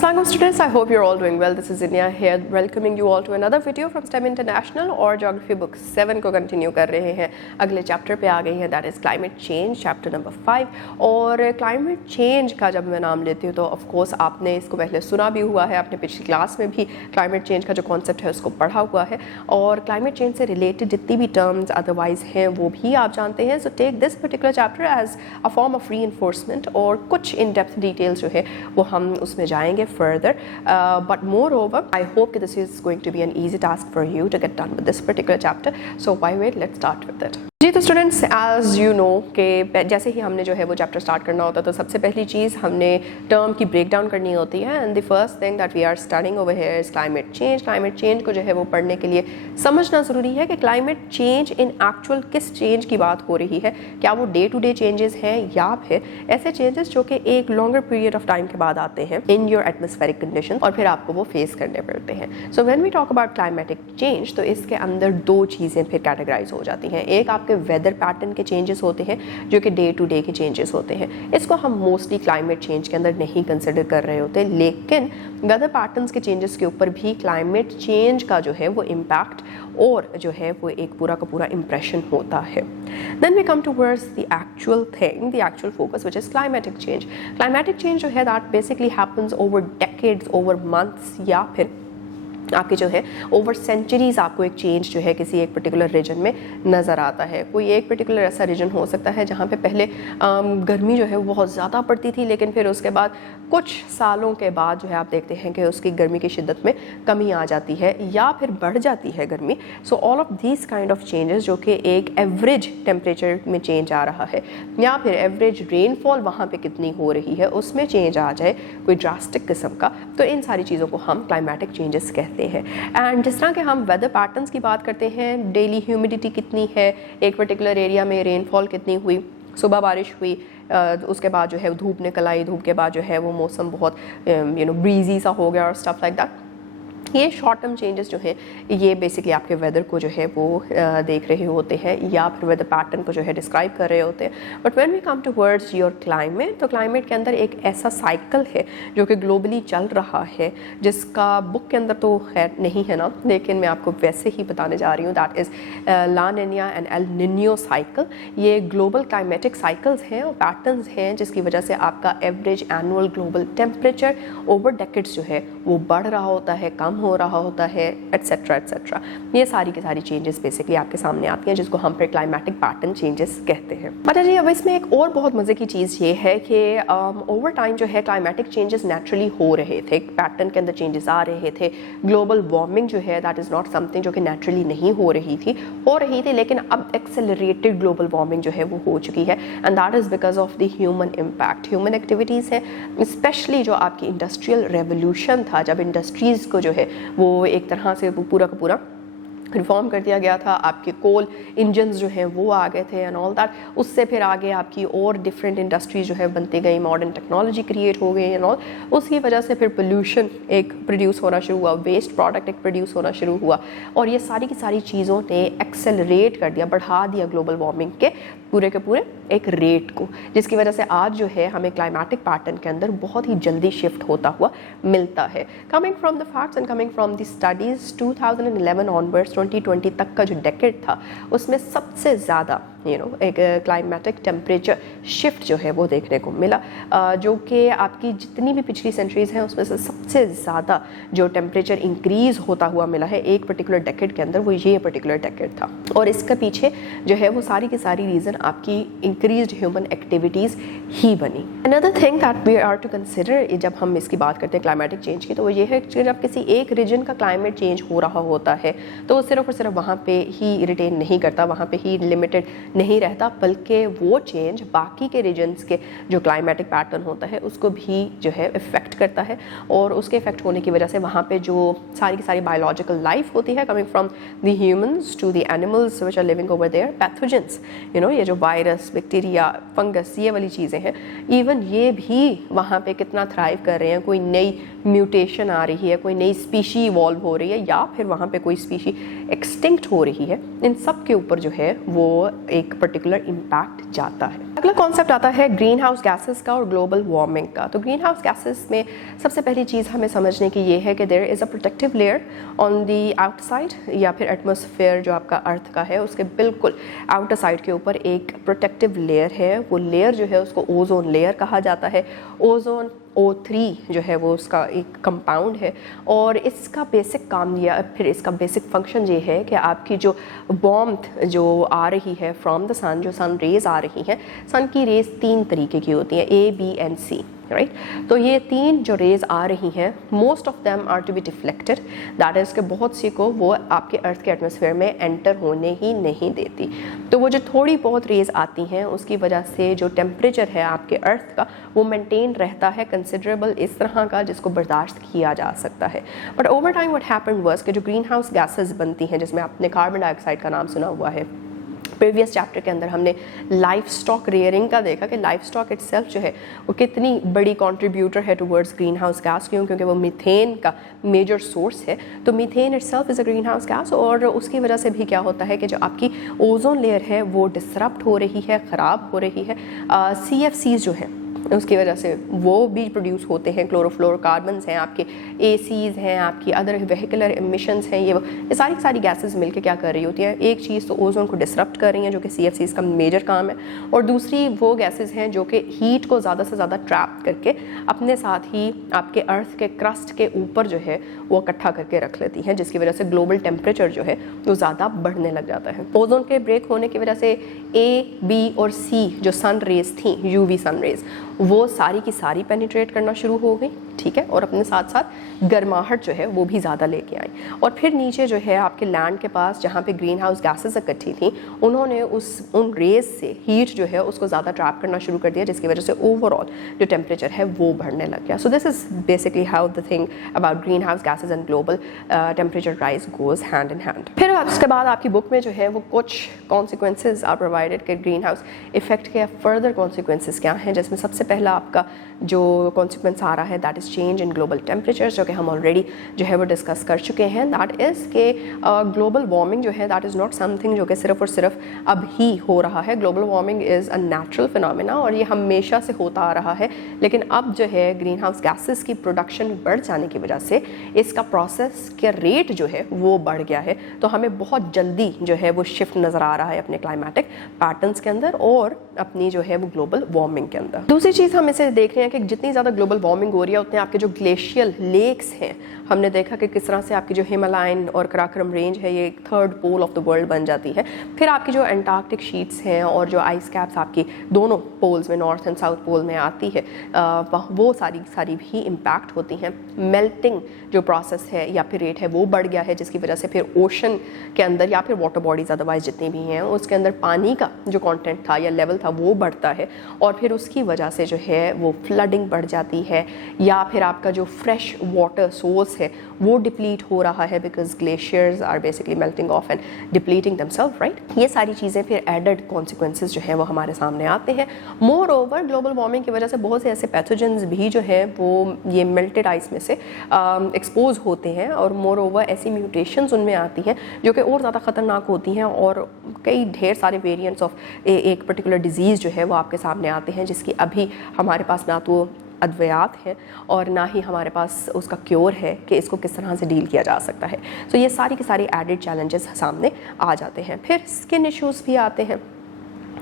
Assalamualaikum students, I hope you're all doing well. This is Inia here welcoming you all to another video from STEM International और Geography Book 7 को continue कर रहे हैं। अगले chapter पे आ गई हैं, that is climate change, chapter number 5। और क्लाइमेट चेंज का जब मैं नाम लेती हूँ तो ऑफ कोर्स आपने इसको पहले सुना भी हुआ है, आपने पिछली क्लास में भी क्लाइमेट चेंज का जो कॉन्सेप्ट है उसको पढ़ा हुआ है और क्लाइमेट चेंज से रिलेटेड जितनी भी टर्म्स अदरवाइज हैं वो भी आप जानते हैं। So take this particular chapter as a form of reinforcement और कुछ इन डेप्थ डिटेल्स जो है वो हम उसमें जाएंगे further, but moreover I hope that this is going to be an easy task for you to get done with this particular chapter. So why wait, let's start with it. जी तो students, as you know कि जैसे ही हमने जो है वो chapter start करना होता है तो सबसे पहली चीज़ हमने टर्म की ब्रेक डाउन करनी होती है and the first thing that we are studying over here is climate change. Climate change को जो है वो पढ़ने के लिए समझना ज़रूरी है कि क्लाइमेट चेंज इन एक्चुअल किस चेंज की बात हो रही है। क्या वो डे टू डे चेंजेस हैं या फिर ऐसे चेंजेस जो कि एक लॉन्गर पीरियड ऑफ टाइम के बाद आते हैं इन योर एटमॉस्फेरिक कंडीशन और फिर आपको वो फेस करने पड़ते हैं। So when we talk about climatic change तो इसके अंदर दो चीज़ें फिर कैटेगराइज हो जाती हैं। एक आपके वेदर पैटर्न के चेंजेस होते हैं जो कि डे टू डे के चेंजेस होते हैं, इसको हम मोस्टली क्लाइमेट चेंज के अंदर नहीं कंसिडर कर रहे होते, लेकिन वेदर पैटर्न्स के चेंजेस के ऊपर भी क्लाइमेट चेंज का जो है वो इम्पैक्ट और जो है वो एक पूरा का पूरा इम्प्रेशन होता है। Then we come towards the actual thing, the actual focus which is climatic change. Climatic change जो है that basically happens over decades, over months या फिर आपके जो है ओवर सेंचुरीज आपको एक चेंज जो है किसी एक पर्टिकुलर रीजन में नज़र आता है। कोई एक पर्टिकुलर ऐसा रीजन हो सकता है जहाँ पे पहले गर्मी जो है वो बहुत ज़्यादा पड़ती थी, लेकिन फिर उसके बाद कुछ सालों के बाद जो है आप देखते हैं कि उसकी गर्मी की शिद्दत में कमी आ जाती है या फिर बढ़ जाती है गर्मी। So all of these kind of changes जो कि एक एवरेज टेम्परेचर में चेंज आ रहा है या फिर एवरेज रेनफॉल वहाँ पे कितनी हो रही है उसमें चेंज आ जाए कोई ड्रास्टिक किस्म का, तो इन सारी चीज़ों को हम क्लाइमेटिक चेंजेस कहते हैं। एंड जिस तरह के हम वेदर पैटर्न्स की बात करते हैं, डेली ह्यूमिडिटी कितनी है, एक पर्टिकुलर एरिया में रेनफॉल कितनी हुई, सुबह बारिश हुई, उसके बाद जो है धूप निकल आई, धूप के बाद जो है वो मौसम बहुत ब्रीजी सा हो गया और स्टफ लाइक दैट। ये शॉर्ट टर्म चेंजेस जो हैं ये बेसिकली आपके वेदर को जो है वो देख रहे होते हैं या फिर वेदर पैटर्न को जो है डिस्क्राइब कर रहे होते हैं। But when we come towards your climate तो क्लाइमेट के अंदर एक ऐसा साइकिल है जो कि ग्लोबली चल रहा है, जिसका बुक के अंदर तो खैर नहीं है ना, लेकिन मैं आपको वैसे ही बताने जा रही हूँ। That is La Nina and El Nino cycle. ये ग्लोबल क्लाइमेटिक साइकिल्स हैं और पैटर्न्स हैं जिसकी वजह से आपका average annual global temperature over decades जो है वो बढ़ रहा होता है, कम हो रहा होता है, एट्सेट्रा एट्सेट्रा। ये सारी की सारी चेंजेस बेसिकली आपके सामने आती हैं जिसको हम फिर क्लाइमेटिक पैटर्न चेंजेस कहते हैं। अच्छा जी, अब इसमें एक और बहुत मज़े की चीज़ ये है कि ओवर टाइम जो है क्लाइमेटिक चेंजेस नेचुरली हो रहे थे, पैटर्न के अंदर चेंजेस आ रहे थे। ग्लोबल वार्मिंग जो है दैट इज़ नॉट समथिंग जो कि नेचुरली नहीं हो रही थी, लेकिन अब एक्सेलरेटेड ग्लोबल वार्मिंग जो है वो हो चुकी है and that is because of the human impact. Human activities है, स्पेशली जो आपकी इंडस्ट्रियल रेवोल्यूशन था, जब इंडस्ट्रीज़ को जो है वो एक तरह से वो पूरा का पूरा रिफॉर्म कर दिया गया था, आपके कोल इंजन्स जो हैं वो आ गए थे एंड ऑल दैट। उससे फिर आगे आपकी और डिफरेंट इंडस्ट्रीज जो है बनती गई, मॉडर्न टेक्नोलॉजी क्रिएट हो गई एंड ऑल। उसकी वजह से फिर पोल्यूशन एक प्रोड्यूस होना शुरू हुआ, वेस्ट प्रोडक्ट एक प्रोड्यूस होना शुरू हुआ और ये सारी की सारी चीज़ों ने एक्सेलरेट कर दिया, बढ़ा दिया ग्लोबल वार्मिंग के पूरे एक रेट को, जिसकी वजह से आज जो है हमें क्लाइमेटिक पैटर्न के अंदर बहुत ही जल्दी शिफ्ट होता हुआ मिलता है। Coming from the facts and coming from the studies 2011 onwards 2020 तक का जो डेकेड था उसमें सबसे ज़्यादा एक क्लाइमेटिक टेम्परेचर शिफ्ट जो है वो देखने को मिला, जो कि आपकी जितनी भी पिछली सेंचुरीज़ हैं उसमें से सबसे ज़्यादा जो टेम्परेचर इंक्रीज़ होता हुआ मिला है एक पर्टिकुलर डेकेड के अंदर, वो ये पर्टिकुलर डेकेड था। और इसके पीछे जो है वो सारी की सारी रीज़न आपकी इंक्रीज्ड ह्यूमन एक्टिविटीज़ ही बनी। Another thing that we are to consider जब हम इसकी बात करते हैं क्लाइमेटिक चेंज की, तो वो ये है कि जब किसी एक रीजन का क्लाइमेट चेंज हो रहा होता है तो वो सिर्फ और सिर्फ वहाँ पे ही रिटेन नहीं करता, वहाँ पे ही लिमिटेड नहीं रहता, बल्कि वो चेंज बाकी के रीजन्स के जो क्लाइमेटिक पैटर्न होता है उसको भी जो है इफ़ेक्ट करता है और उसके इफेक्ट होने की वजह से वहाँ पे जो सारी की सारी बायोलॉजिकल लाइफ होती है, coming from the humans to the animals which are living over there, pathogens ये जो वायरस, बैक्टीरिया, फंगस, ये वाली चीज़ें हैं, इवन ये भी वहाँ पे कितना थ्राइव कर रहे हैं। कोई नई म्यूटेशन आ रही है, कोई नई स्पीशी इवॉल्व हो रही है या फिर वहाँ पे कोई स्पीशी एक्सटिंक्ट हो रही है, इन सब के ऊपर जो है वो एक पर्टिकुलर इम्पैक्ट जाता है। अगला कॉन्सेप्ट आता है ग्रीन हाउस गैसेस का और ग्लोबल वार्मिंग का। तो ग्रीन हाउस गैसेस में सबसे पहली चीज़ हमें समझने की ये है कि there is a protective layer on the outside, या फिर एटमॉस्फेयर जो आपका अर्थ का है उसके बिल्कुल आउटर साइड के ऊपर एक प्रोटेक्टिव लेयर है। वो लेयर जो है उसको ओजोन लेयर कहा जाता है। ओजोन O3 जो है वो उसका एक कंपाउंड है, और इसका बेसिक काम या फिर इसका बेसिक फंक्शन ये है कि आपकी जो वार्मथ जो आ रही है फ्रॉम द सन, जो सन रेज आ रही हैं, सन की रेज 3 तरीके की होती हैं, A, B and C, right. तो ये 3 जो रेज आ रही हैं, most of them are to be deflected, that is के बहुत सी को वो आपके अर्थ के एटमॉस्फेयर में एंटर होने ही नहीं देती। तो वो जो थोड़ी बहुत रेज आती हैं उसकी वजह से जो टेम्परेचर है आपके अर्थ का वो मेंटेन रहता है कंसिडरेबल इस तरह का, जिसको बर्दाश्त किया जा सकता है। But over time what happened was कि जो ग्रीन हाउस गैसेस बनती हैं, जिसमें आपने कार्बन डाइऑक्साइड का नाम सुना हुआ है, प्रीवियस चैप्टर के अंदर हमने लाइफ स्टॉक रेयरिंग का देखा कि लाइफ स्टॉक इटसेल्फ जो है वो कितनी बड़ी कंट्रीब्यूटर है टुवर्ड्स ग्रीन हाउस गैस, क्योंकि वो मीथेन का मेजर सोर्स है। तो methane itself is a green house gas, और उसकी वजह से भी क्या होता है कि जो आपकी ओजोन लेयर है वो डिसरप्ट हो रही है, ख़राब हो रही है। CFCs जो है उसकी वजह से वो भी प्रोड्यूस होते हैं, क्लोरोफ्लोरोकार्बन्स हैं, आपके ACs हैं, आपकी अदर वेहिकुलर एमिशंस हैं, ये सारी गैसेस मिलके क्या कर रही होती हैं, एक चीज़ तो ओजोन को डिसरप्ट कर रही हैं जो कि CFCs का मेजर काम है, और दूसरी वो गैसेस हैं जो कि हीट को ज़्यादा से ज़्यादा ट्रैप करके अपने साथ ही आपके अर्थ के क्रस्ट के ऊपर जो है वो इकट्ठा करके रख लेती हैं, जिसकी वजह से ग्लोबल टेम्परेचर जो है वो ज़्यादा बढ़ने लग जाता है। ओजोन के ब्रेक होने की वजह से A, B और C जो सन रेज थी, UV सन रेज, वो सारी की सारी पेनिट्रेट करना शुरू हो गई, ठीक है, और अपने साथ साथ गर्माहट जो है वो भी ज़्यादा लेके आई। और फिर नीचे जो है आपके लैंड के पास जहाँ पे ग्रीन हाउस गैसेस इकट्ठी थी, उन्होंने उन रेज से हीट जो है उसको ज़्यादा ट्रैप करना शुरू कर दिया, जिसकी वजह से ओवरऑल जो टेम्परेचर है वो बढ़ने लग गया। सो this is basically how the thing about green house gases and global temperature rise goes hand in hand. फिर उसके बाद आपकी बुक में जो है वो कुछ कॉन्सिक्वेंसेज आर प्रोवाइडेड कि ग्रीन हाउस इफेक्ट के फर्दर कॉन्सिक्वेंसेज क्या हैं, जिसमें सबसे पहला आपका जो कॉन्सिक्वेंस आ रहा है that is change in global temperature, जो कि हम ऑलरेडी जो है वो डिस्कस कर चुके हैं। दैट इज़ के ग्लोबल वार्मिंग जो है दैट इज़ नॉट समथिंग जो कि सिर्फ और सिर्फ अब ही हो रहा है। Global warming is a natural phenomena, और ये हमेशा से होता आ रहा है, लेकिन अब जो है ग्रीन हाउस गैसेस की प्रोडक्शन बढ़ जाने की वजह से इसका प्रोसेस के रेट जो है वो बढ़ गया है। तो हमें बहुत जल्दी जो है वो शिफ्ट नज़र आ रहा है अपने क्लाइमेटिक पैटर्न्स के अंदर और अपनी जो है वो ग्लोबल वार्मिंग के अंदर। दूसरी चीज़ हम इसे देख रहे हैं कि जितनी ज़्यादा ग्लोबल वार्मिंग हो रही है उतने आपके जो ग्लेशियल लेक्स हैं, हमने देखा कि किस तरह से आपकी जो हिमालयन और कराकोरम रेंज है ये एक third pole of the world बन जाती है। फिर आपकी जो एंटार्क्टिक शीट्स हैं और जो आइस कैप्स आपकी दोनों पोल्स में, नॉर्थ एंड साउथ पोल में आती है, वो सारी भी इम्पैक्ट होती हैं। मेल्टिंग जो प्रोसेस है या फिर रेट है वो बढ़ गया है, जिसकी वजह से फिर ओशन के अंदर या फिर वाटर बॉडीज़ अदरवाइज जितनी भी हैं उसके अंदर पानी का जो कंटेंट था या लेवल था वो बढ़ता है, और फिर उसकी वजह से जो है वो फ्लडिंग बढ़ जाती है, या फिर आपका जो फ्रेश वाटर सोर्स है वो डिप्लीट हो रहा है because glaciers are basically melting off and depleting themselves, right. ये सारी चीज़ें फिर एडेड कॉन्सिक्वेंसेज जो है वो हमारे सामने आते हैं। मोर ओवर ग्लोबल वार्मिंग की वजह से बहुत से ऐसे पैथोजेंस भी जो है वो ये मेल्टेड आइस में से एक्सपोज होते हैं, और मोर ओवर ऐसी म्यूटेशंस उनमें आती हैं जो कि और ज़्यादा ख़तरनाक होती हैं, और कई ढेर सारे वेरिएंट्स ऑफ एक पर्टिकुलर डिजीज़ जो है वो आपके सामने आते हैं, जिसकी अभी हमारे पास ना तो अद्वयात है और ना ही हमारे पास उसका क्योर है कि इसको किस तरह से डील किया जा सकता है। तो ये सारी की सारी एडेड चैलेंजेस सामने आ जाते हैं। फिर स्किन इश्यूज़ भी आते हैं,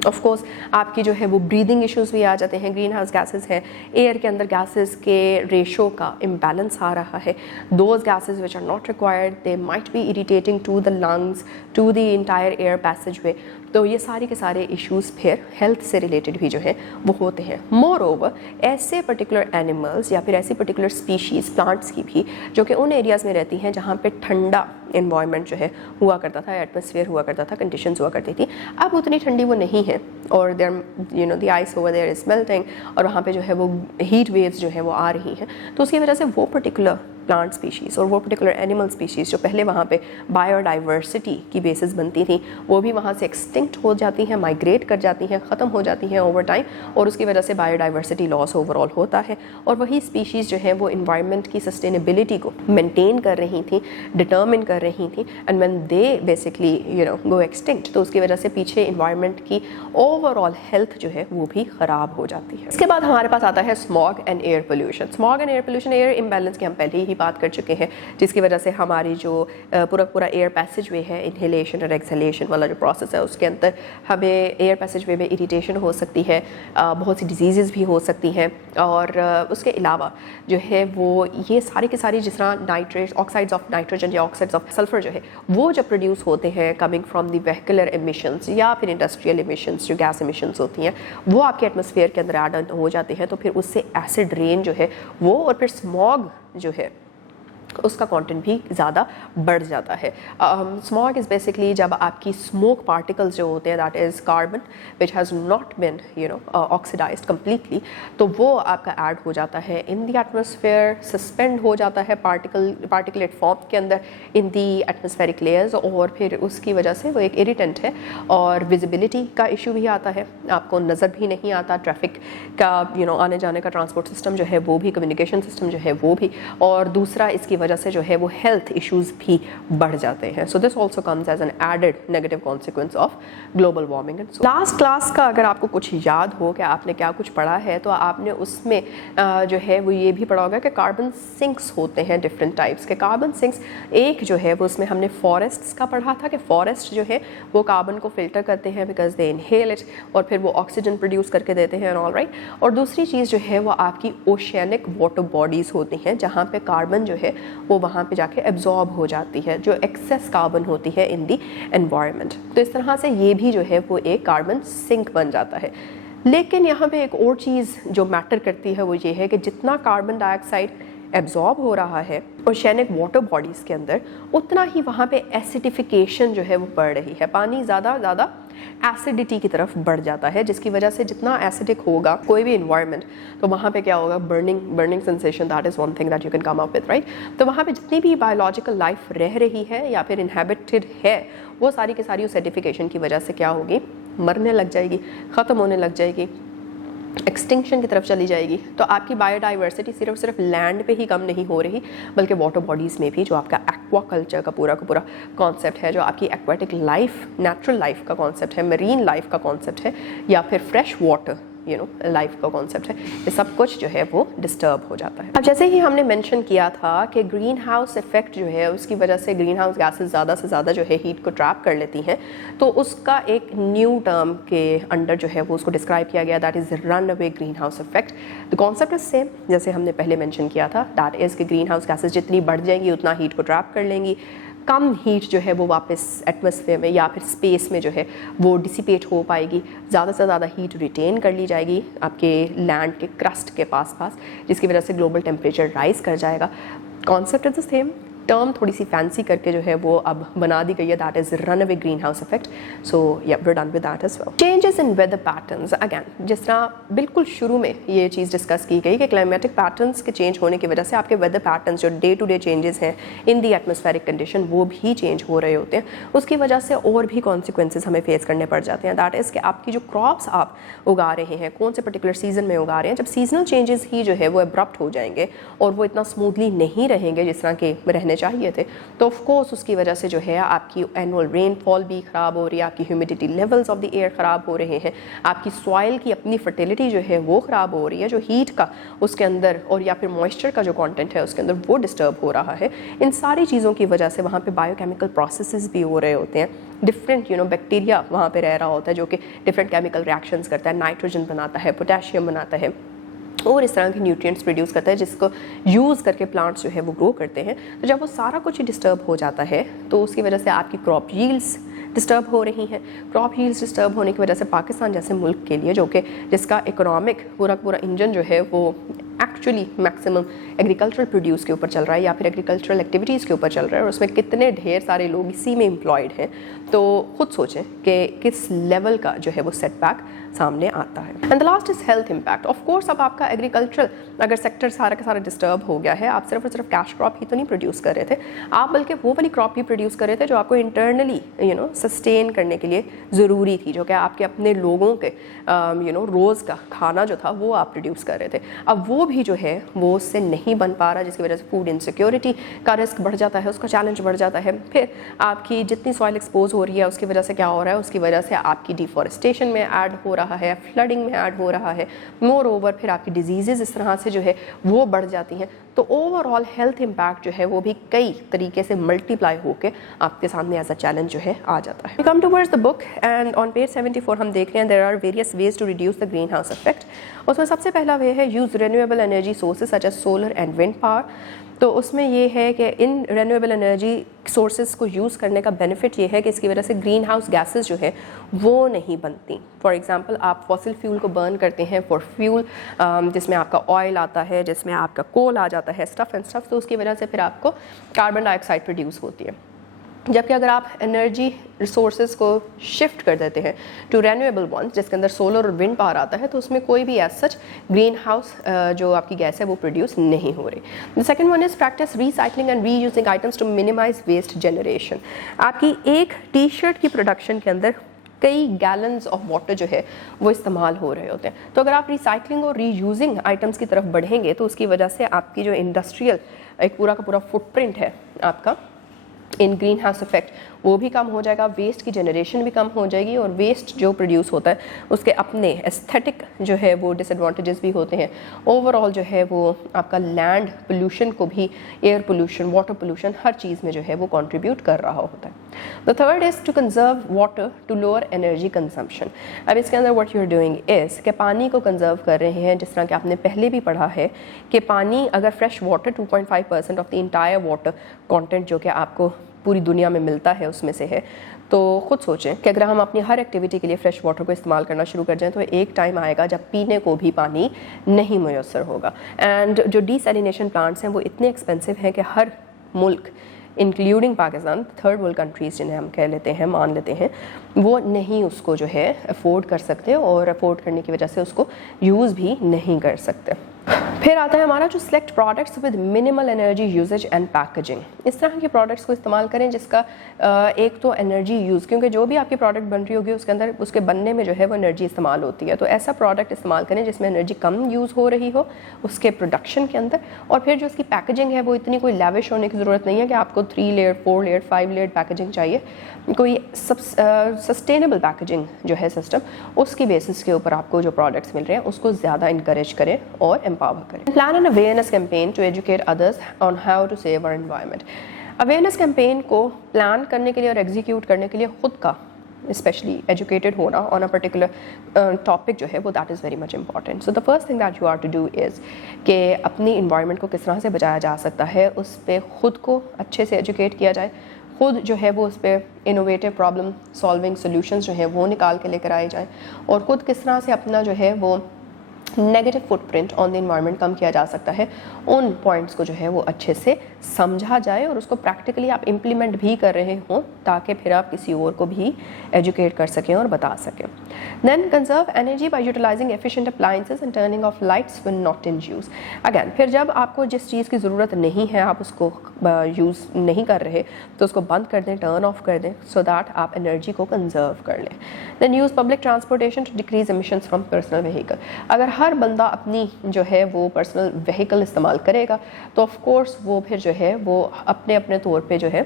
ऑफ कोर्स आपकी जो है वो ब्रीदिंग इश्यूज़ भी आ जाते हैं। ग्रीन हाउस गैसेस है, एयर के अंदर गैसेस के रेशो का इम्बैलेंस आ रहा है। Those gases which are not required they might be irritating to the lungs, to the entire air passage way. तो ये सारे के सारे इश्यूज़ फिर हेल्थ से रिलेटेड भी जो है वो होते हैं। मोर ओवर ऐसे पर्टिकुलर एनिमल्स या फिर ऐसी पर्टिकुलर स्पीशीज़ प्लांट्स की भी जो कि उन एरियाज़ में रहती हैं जहाँ पे ठंडा इन्वायरमेंट जो है हुआ करता था, एटमॉस्फेयर हुआ करता था, कंडीशंस हुआ करती थी, अब उतनी ठंडी वो नहीं है, और there the ice over there is melting, और वहाँ पे जो है वो हीट वेव्स जो है वो आ रही हैं। तो उसकी वजह से वो पर्टिकुलर प्लांट स्पीशीज़ और वो पर्टिकुलर एनिमल स्पीशीज़ जो पहले वहाँ पे बायोडाइवर्सिटी की बेसिस बनती थी, वो भी वहाँ से एक्सटिंक्ट हो जाती हैं, माइग्रेट कर जाती हैं, ख़त्म हो जाती हैं ओवर टाइम, और उसकी वजह से बायोडाइवर्सिटी लॉस ओवरऑल होता है। और वही स्पीशीज़ जो है वो इन्वायरमेंट की सस्टेनेबिलिटी को मेनटेन कर रही थी, डिटर्मिन कर रही थी, and when they basically go extinct, तो उसकी वजह से पीछे इन्वायरमेंट की ओवरऑल हेल्थ जो है वो भी ख़राब हो जाती है। इसके बाद हमारे पास आता है smog and air pollution. Smog and air pollution, air imbalance की हम पहले ही बात कर चुके हैं, जिसकी वजह से हमारी जो पूरा एयर पैसेज वे है, इनहेलेशन और एक्सहेलेशन वाला जो प्रोसेस है, उसके अंदर हमें एयर पैसेज वे में इरिटेशन हो सकती है, बहुत सी डिजीज़ भी हो सकती हैं, और उसके अलावा जो है वो ये सारी की सारी जिस तरह नाइट्रेट, ऑक्साइड्स ऑफ नाइट्रोजन या ऑक्साइड्स ऑफ सल्फर जो है वो जब प्रोड्यूस होते हैं coming from the vehicular emissions या फिर इंडस्ट्रियल एमिशंस, जो गैस एमिशंस होती हैं, वो आपके एटमॉस्फेयर के अंदर ऐड हो जाते हैं, तो फिर उससे एसिड रेन जो है वो, और फिर स्मॉग जो है उसका कंटेंट भी ज़्यादा बढ़ जाता है। स्मॉग इज़ बेसिकली जब आपकी स्मोक पार्टिकल्स जो होते हैं, that is carbon which has not been oxidised completely, तो वो आपका ऐड हो जाता है इन द एटमॉस्फेयर, सस्पेंड हो जाता है पार्टिकुलेट फॉर्म के अंदर इन दी एटमॉस्फेरिक लेयर्स, और फिर उसकी वजह से वो एक इरिटेंट है, और विजिबिलिटी का इशू भी आता है, आपको नज़र भी नहीं आता, ट्रैफिक का आने जाने का ट्रांसपोर्ट सिस्टम जो है वो भी, कम्युनिकेशन सिस्टम जो है वो भी, और दूसरा इसकी वजह से जो है वो हेल्थ इश्यूज भी बढ़ जाते हैं। So this also comes as an added negative consequence of global warming. And last class का अगर आपको कुछ याद हो कि आपने क्या कुछ पढ़ा है, तो आपने उसमें जो है वो ये भी पढ़ा होगा कि कार्बन सिंक्स होते हैं डिफरेंट टाइप्स के। कार्बन सिंक्स एक जो है वो उसमें हमने फॉरेस्ट्स का पढ़ा था कि फॉरेस्ट जो है वो कार्बन को फिल्टर करते हैं बिकॉज दे इनहेल इट, और फिर वो ऑक्सीजन प्रोड्यूस करके देते हैं, ऑल राइट। और दूसरी चीज़ जो है वो आपकी ओशियनिक वाटर बॉडीज़ होती हैं, जहाँ पे कार्बन जो है वो वहाँ पे जाके एब्जॉर्ब हो जाती है, जो एक्सेस कार्बन होती है इन दी एनवायरनमेंट। तो इस तरह से ये भी जो है वो एक कार्बन सिंक बन जाता है। लेकिन यहाँ पे एक और चीज़ जो मैटर करती है वो ये है कि जितना कार्बन डाइऑक्साइड एब्जॉर्ब हो रहा है ओशियनिक वाटर बॉडीज़ के अंदर, उतना ही वहाँ पे एसिडिफिकेशन जो है वो बढ़ रही है, पानी ज़्यादा एसिडिटी की तरफ बढ़ जाता है, जिसकी वजह से जितना एसिडिक होगा कोई भी इन्वायरमेंट, तो वहाँ पे क्या होगा, burning sensation, that is one thing that you can come up with, right. तो वहाँ पे जितनी भी बायोलॉजिकल लाइफ रह रही है या फिर इनहेबिटेड है, वो सारी की सारी उस एसिडिफिकेशन की वजह से क्या होगी, मरने लग जाएगी, ख़त्म होने लग जाएगी, एक्सटिंक्शन की तरफ चली जाएगी। तो आपकी बायोडाइवर्सिटी सिर्फ लैंड पे ही कम नहीं हो रही, बल्कि वाटर बॉडीज़ में भी, जो आपका एक्वा कल्चर का पूरा कॉन्सेप्ट है, जो आपकी एक्वाटिक लाइफ, नेचुरल लाइफ का कॉन्सेप्ट है, मरीन लाइफ का कॉन्सेप्ट है, या फिर फ्रेश वाटर लाइफ का कॉन्सेप्ट है, ये सब कुछ जो है वो डिस्टर्ब हो जाता है। अब जैसे ही हमने मेंशन किया था कि ग्रीन हाउस इफेक्ट जो है उसकी वजह से ग्रीन हाउस गैसेस ज़्यादा से ज़्यादा जो है हीट को ट्रैप कर लेती हैं, तो उसका एक न्यू टर्म के अंडर जो है वो उसको डिस्क्राइब किया गया, that is runaway greenhouse effect. The concept is same जैसे हमने पहले मेंशन किया था, दैट इज़ कि ग्रीन हाउस गैसेज जितनी बढ़ जाएंगी उतना हीट को ट्रैप कर लेंगी, कम हीट जो है वो वापस एटमॉस्फेयर में या फिर स्पेस में जो है वो डिसिपेट हो पाएगी, ज़्यादा से ज़्यादा हीट रिटेन कर ली जाएगी आपके लैंड के क्रस्ट के पास, जिसकी वजह से ग्लोबल टेम्परेचर राइज कर जाएगा। Concept is the same, term थोड़ी सी फैंसी करके जो है वो अब बना दी गई है, that is runaway greenhouse effect. So या we are done with that as well. Changes in weather patterns, again जिस तरह बिल्कुल शुरू में ये चीज़ डिस्कस की गई कि क्लाइमेटिक पैटर्न्स के चेंज होने की वजह से आपके वेदर पैटर्न्स जो डे टू डे चेंजेस हैं इन दी एटमॉस्फेरिक कंडीशन वो भी चेंज हो रहे होते हैं, उसकी वजह से और भी कॉन्सिक्वेंसेज हमें फेस करने पड़ जाते हैं। दैट इज़ कि आपकी जो क्रॉप्स आप उगा रहे हैं, कौन से पर्टिकुलर सीजन में उगा रहे हैं, जब सीजनल चेंजेस ही जो है वो एब्रप्ट हो जाएंगे और वो इतना स्मूथली नहीं रहेंगे जिस तरह के रहने चाहिए थे, तो ऑफ कोर्स उसकी वजह से जो है आपकी एनुअल रेनफॉल भी ख़राब हो रही है, आपकी humidity levels of the air ख़राब हो रहे हैं, आपकी सॉइल की अपनी फर्टिलिटी जो है वो ख़राब हो रही है, जो हीट का उसके अंदर और या फिर मॉइस्चर का जो कंटेंट है उसके अंदर वो डिस्टर्ब हो रहा है। इन सारी चीज़ों की वजह से वहाँ पे बायोकेमिकल प्रोसेसेस भी हो रहे होते हैं, डिफरेंट बैक्टीरिया वहाँ पे रह रहा होता है जो कि डिफरेंट केमिकल रिएक्शंस करता है, नाइट्रोजन बनाता है, पोटेशियम बनाता है और इस तरह के न्यूट्रिएंट्स प्रोड्यूस करता है जिसको यूज़ करके प्लांट्स जो है वो ग्रो करते हैं। तो जब वो सारा कुछ डिस्टर्ब हो जाता है तो उसकी वजह से आपकी क्रॉप यील्ड्स डिस्टर्ब हो रही हैं। क्रॉप यील्ड्स डिस्टर्ब होने की वजह से पाकिस्तान जैसे मुल्क के लिए, जो कि जिसका इकोनॉमिक पूरा इंजन जो है वो एक्चुअली मैक्सिमम एग्रीकल्चरल प्रोड्यूस के ऊपर चल रहा है या फिर एग्रीकल्चरल एक्टिविटीज़ के ऊपर चल रहा है और उसमें कितने ढेर सारे लोग इसी में एम्प्लॉयड हैं, तो खुद सोचें कि किस लेवल का जो है वो सेटबैक सामने आता है। And the last is health impact. Of course अब आपका एग्रीकल्चरल अगर सेक्टर सारा का सारा डिस्टर्ब हो गया है, आप सिर्फ और सिर्फ कैश क्रॉप ही तो नहीं प्रोड्यूस कर रहे थे, आप बल्कि वो वाली क्रॉप ही प्रोड्यूस कर रहे थे जो आपको इंटरनली सस्टेन करने के लिए ज़रूरी थी, जो कि आपके अपने लोगों के रोज़ का खाना जो था वो आप प्रोड्यूस कर रहे थे। अब वो भी जो है वो उससे नहीं बन पा रहा, जिसकी वजह से फूड इनसिक्योरिटी का रिस्क बढ़ जाता है, उसका चैलेंज बढ़ जाता है। फिर आपकी जितनी सॉइल एक्सपोज हो रही है उसकी वजह से क्या हो रहा है, उसकी वजह से आपकी डिफॉरेस्टेशन में ऐड हो रहा है, फ्लडिंग में ऐड हो रहा है, मोर ओवर फिर आपकी डिजीज़ेज़ इस तरह से जो है वो बढ़ जाती हैं। तो ओवरऑल हेल्थ इम्पैक्ट जो है वो भी कई तरीके से मल्टीप्लाई होकर आपके सामने एज अ चैलेंज जो है आ जाता है। Come towards the book and on page 74 हम देख रहे हैं there are various ways to reduce the greenhouse effect. उसमें सबसे पहला वे है use renewable energy sources such as solar and wind power. तो उसमें ये है कि इन रिन्यूएबल एनर्जी सोर्सेज को यूज़ करने का बेनिफिट ये है कि इसकी वजह से ग्रीन हाउस गैसेज जो है वो नहीं बनती। फॉर एग्जांपल आप फॉसिल फ्यूल को बर्न करते हैं फॉर फ्यूल, जिसमें आपका ऑयल आता है, जिसमें आपका कोल आ जाता है, स्टफ एंड स्टफ, तो उसकी वजह से फिर आपको कार्बन डाइऑक्साइड प्रोड्यूस होती है। जबकि अगर आप एनर्जी रिसोर्सेज को शिफ्ट कर देते हैं टू रेन्यूएबल वंस, जिसके अंदर सोलर और विंड पावर आता है, तो उसमें कोई भी एज सच ग्रीन हाउस जो आपकी गैस है वो प्रोड्यूस नहीं हो रही। The second one is practice recycling and reusing items to minimise waste generation. आपकी एक टी शर्ट की प्रोडक्शन के अंदर कई गैलन्स ऑफ वाटर जो है वो इस्तेमाल हो रहे होते हैं। तो अगर आप रिसाइकलिंग और रीयूजिंग आइटम्स की तरफ बढ़ेंगे तो उसकी वजह से आपकी जो इंडस्ट्रियल एक पूरा का पूरा फुटप्रिंट है आपका इन ग्रीन हाउस इफेक्ट वो भी कम हो जाएगा, वेस्ट की जनरेशन भी कम हो जाएगी और वेस्ट जो प्रोड्यूस होता है उसके अपने एस्थेटिक जो है वो डिसएडवांटेजेस भी होते हैं। ओवरऑल जो है वो आपका लैंड पोल्यूशन को भी, एयर पोल्यूशन, वाटर पोल्यूशन, हर चीज़ में जो है वो कंट्रीब्यूट कर रहा होता है। The third is to conserve water to lower energy consumption. अब इसके अंदर what you are doing is कि पानी को कंजर्व कर रहे हैं, जिस तरह कि आपने पहले भी पढ़ा है कि पानी अगर fresh water 2.5% of the entire water content जो कि आपको पूरी दुनिया में मिलता है उसमें से है, तो खुद सोचें कि अगर हम अपनी हर एक्टिविटी के लिए फ्रेश वाटर को इस्तेमाल करना शुरू कर जाएं तो एक टाइम आएगा जब पीने को भी पानी नहीं मुयस्सर होगा। एंड जो डीसैलिनेशन प्लांट्स हैं वो इतने एक्सपेंसिव हैं कि हर मुल्क including Pakistan, third world countries जिन्हें हम कह लेते हैं, मान लेते हैं, वो नहीं उसको जो है अफोर्ड कर सकते और अफोर्ड करने की वजह से उसको यूज़ भी नहीं कर सकते। फिर आता है हमारा जो select products with minimal energy usages and packaging. इस तरह के प्रोडक्ट्स को इस्तेमाल करें जिसका एक तो एनर्जी यूज़, क्योंकि जो भी आपकी प्रोडक्ट बन रही होगी उसके अंदर उसके बनने में जो है वो एनर्जी इस्तेमाल होती है, तो ऐसा प्रोडक्ट इस्तेमाल करें जिसमें एनर्जी कम यूज़ हो रही हो उसके प्रोडक्शन के अंदर। और फिर जो उसकी पैकेजिंग है वो इतनी कोई लैविश होने की ज़रूरत नहीं है कि आपको 3 लेयर 4 लेयर 5 लेयर पैकेजिंग चाहिए। कोई सस्टेनेबल पैकेजिंग जो है सिस्टम, उसकी बेसिस के ऊपर आपको जो प्रोडक्ट्स मिल रहे हैं उसको ज़्यादा इंकरेज करें और एम्पावर करें। Plan an awareness campaign to educate others on how to save our environment. Awareness campaign को प्लान करने के लिए और एग्जीक्यूट करने के लिए खुद का स्पेशली एजुकेटेड होना ऑन अ पर्टिकुलर टॉपिक जो है वो that is very much important. So the first thing that you are to do is कि अपनी इन्वायरमेंट को किस तरह से बचाया जा सकता है उस पर खुद को अच्छे से एजुकेट किया जाए, खुद जो है वो उस पर इनोवेटिव प्रॉब्लम सॉल्विंग सोल्यूशंस जो है वो निकाल के लेकर आए जाएं और ख़ुद किस तरह से अपना जो है वो negative footprint on the environment कम किया जा सकता है, उन पॉइंट्स को जो है वो अच्छे से समझा जाए और उसको प्रैक्टिकली आप इम्प्लीमेंट भी कर रहे हों ताकि फिर आप किसी और को भी एजुकेट कर सकें और बता सकें। Then conserve energy by utilising efficient appliances and turning off lights when not in use. Again फिर जब आपको जिस चीज़ की ज़रूरत नहीं है आप उसको यूज़ नहीं कर रहे तो उसको बंद कर दें, टर्न ऑफ कर दें, सो दैट आप एनर्जी को कंजर्व कर लें। Then use public transportation to decrease emissions from personal vehicle. अगर हर बंदा अपनी जो है वो पर्सनल व्हीकल इस्तेमाल करेगा तो ऑफ कोर्स वो फिर जो है वो अपने अपने तौर पे जो है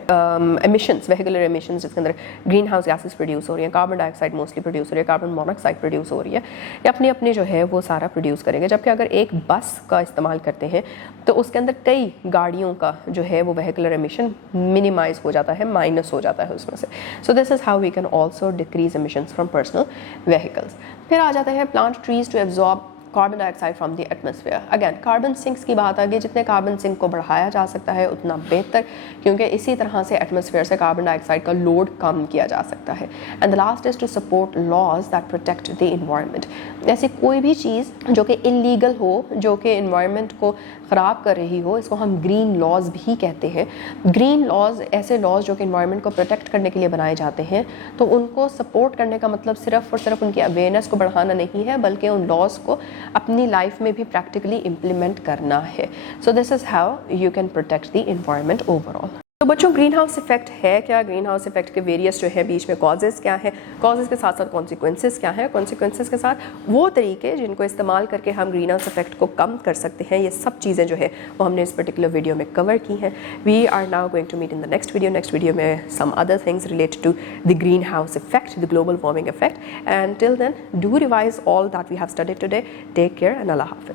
एमिशंस, व्हीकुलर एमिशंस जिसके अंदर ग्रीन हाउस गैसेस प्रोड्यूस हो रही हैं, कार्बन डाइऑक्साइड मोस्टली प्रोड्यूस हो रही है, कार्बन मोनोऑक्साइड प्रोड्यूस हो रही है, या अपने अपने जो है वो सारा प्रोड्यूस करेंगे। जबकि अगर एक बस का इस्तेमाल करते हैं तो उसके अंदर कई गाड़ियों का जो है वो व्हीकुलर एमिशन मिनिमाइज हो जाता है, माइनस हो जाता है उसमें से। So this is how we can also decrease emissions from personal vehicles. फिर आ जाता है plant trees to absorb carbon dioxide from the atmosphere. Again carbon sinks की बात आ गई, जितने कार्बन सिंक को बढ़ाया जा सकता है उतना बेहतर, क्योंकि इसी तरह से एटमॉस्फेयर से कार्बन डाइऑक्साइड का लोड कम किया जा सकता है। And the last is to support laws that protect the environment. ऐसी कोई भी चीज़ जो कि इलीगल हो, जो कि इन्वायरमेंट को ख़राब कर रही हो, इसको हम ग्रीन लॉज भी कहते हैं। ग्रीन लॉज ऐसे लॉज जो कि इन्वायरमेंट को प्रोटेक्ट करने के लिए बनाए जाते हैं, तो उनको सपोर्ट करने का मतलब सिर्फ और सिर्फ उनकी अवेयरनेस को बढ़ाना नहीं है, बल्कि उन लॉज को अपनी लाइफ में भी प्रैक्टिकली इम्प्लीमेंट करना है। सो this is how you can protect the environment overall. तो बच्चों, ग्रीन हाउस इफेक्ट है क्या, ग्रीन हाउस इफेक्ट के वेरियस जो है बीच में कॉजेज़ क्या है, कॉजेज़ के साथ साथ कॉन्सिक्वेंसेस क्या है, कॉन्सिक्वेंसेस के साथ वो तरीके जिनको इस्तेमाल करके हम ग्रीन हाउस इफेक्ट को कम कर सकते हैं, ये सब चीज़ें जो है वो हमने इस पर्टिकुलर वीडियो में कवर की हैं। We are now going to meet in the next video में some other things related to the greenhouse effect, the global warming effect, and till then do revise all that we have studied today. Take care and अल्लाह हाफिज़।